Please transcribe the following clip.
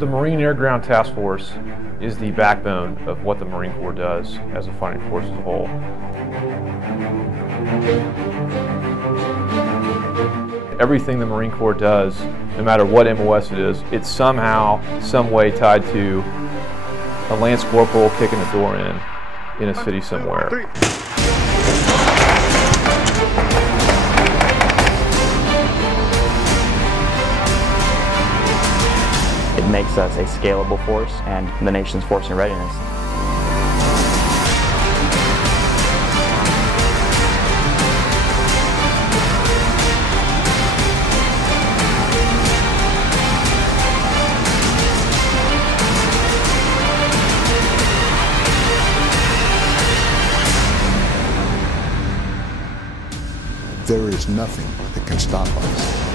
The Marine Air Ground Task Force is the backbone of what the Marine Corps does as a fighting force as a whole. Everything the Marine Corps does, no matter what MOS it is, it's somehow, some way tied to a Lance Corporal kicking a door in a city somewhere. It makes us a scalable force and the nation's force in readiness. There is nothing that can stop us.